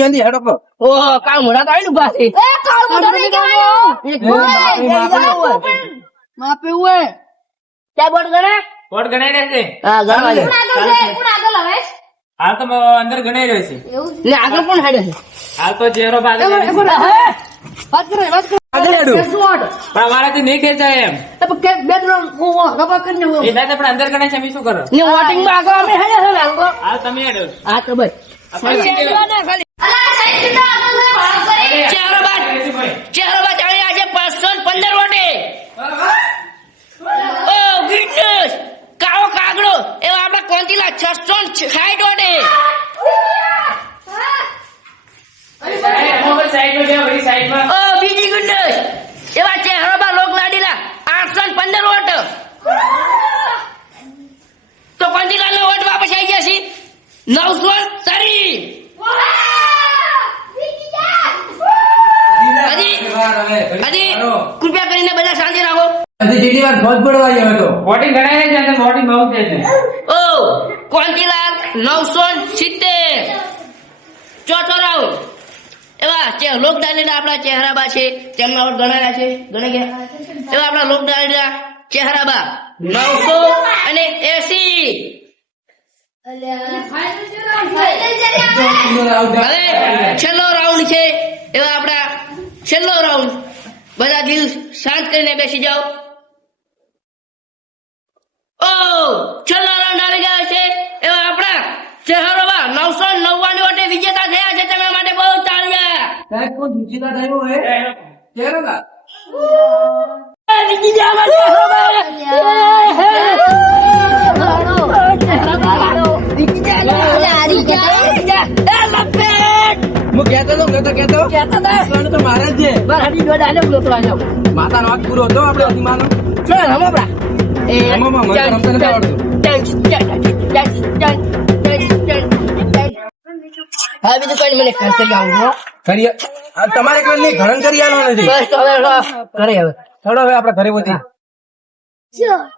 જલ્દી હેડો કો ઓહો કાળ મોઢા કાઢી ઉભા છે એ કાળ મોઢા નહીં કહેવાય. માપે હોય ક્યાં બોર્ડ ગણે કોડ ગણાઈ રહેશે હા ગણવા દે કોણ આગળ છે? કોણ આગળ હવે? હાલ તો અંદર ગણાઈ રહ્યો છે એવું છે? ને આગળ કોણ હેડે છે હાલ તો ચહેરો બાદ વાત કરો આગળ હેડો. પણ અમારાથી નહીં ખેંચાય એમ બે ત્રણ ગપા કરીને એ સાથે પણ અંદર ગણાય છે અમે શું કરો ને વોટિંગ માં આગળ અમે હેડે છે ને આગળ હાલ તમે હેડો હા તો બસ અલા, સાહેબ સીધા આગળ છે, ભાગ કરે. ચહેરો બાદ આજે 515 વોટે ઓ ગુડનેસ કાળો કાગડો એવા આપડા કોંતીલા 660 વોટે સાઈડમાં ઓ બીજી ગુડનેસ એવા ચહેરો બાદ લોક લાડીલા 815 વોટ તો કોંતીલા નો વોટ વાપસ આવી ગયા છે 930 હજી કૃપયા કરીને બધા શાંતિ રાખો જેટલી વાર ફોજ પડવા આવ્યો હતો વોટિંગ ગણાઈ રહે છે અંદર વોટિંગ બહુ થાય છે ઓ કોંતીલાલ 970 ચોથો રાઉન્ડ એવા લોકડાયરીના આપણા ચહેરાબા છે તેમના વોટ ગણાયા છે ગણી ગયા એવા આપણા લોકડાયરીના ચહેરાબા 980 હવે છેલ્લો રાઉન્ડ છે એવા આપણા છેલ્લો રાઉન્ડ બધા દિલ શાંત કરીને બેસી જાઓ ઓ છેલ્લો રાઉન્ડ આવી ગયા છે એવા આપણા ચહેરાબા 999 વોટે વિજેતા થયા છે તેમના માટે બહુ તાળીયા સાહેબ કોઈ જીતા થયો હે કેરો ના જીતી ગયા અમારા હું કહેતો તો મારે જ છે માતાનો હક પૂરો હતો આપણે અધિમાનો રમવામાં મને રમતા નથી આવડતું. હા બીજું કઈ મને ખર્ચ કરી આવું ખરી આ તમારે કોઈ નહીં ઘણન કરી આલો નથી બસ તો હવે કરે હવે ચલો હવે આપણે ઘરે પહોંચી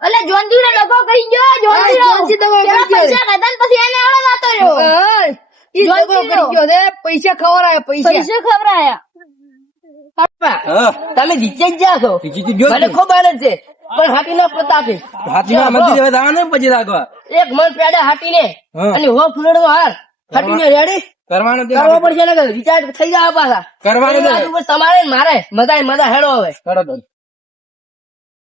અલા, જોનજીનો ડબ્બો કહી ગયો, જોનજીનો. પેલા પૈસા ખાધા ને પછી એને આવડે વાતો રહ્યો. પૈસા ખવડાયા પૈસા પૈસા ખવડાયા. હા તમે જીતે જ જાશો જીતી ગયો મને ખૂબ આનંદ છે પણ હાટીના પ્રતાપે હાથમાં મંદિર હવે જવાનું પછી લાગવા એક મન પેડા હાટીને હા. અને હો ફૂલડો હાર હાટીને રેડી કરવાનું છે કરવો પડશે ને રિચાર્જ થઈ જાય પાછા કરવાનું છે તમારે ને મારે મજા હેડો હવે કરો તો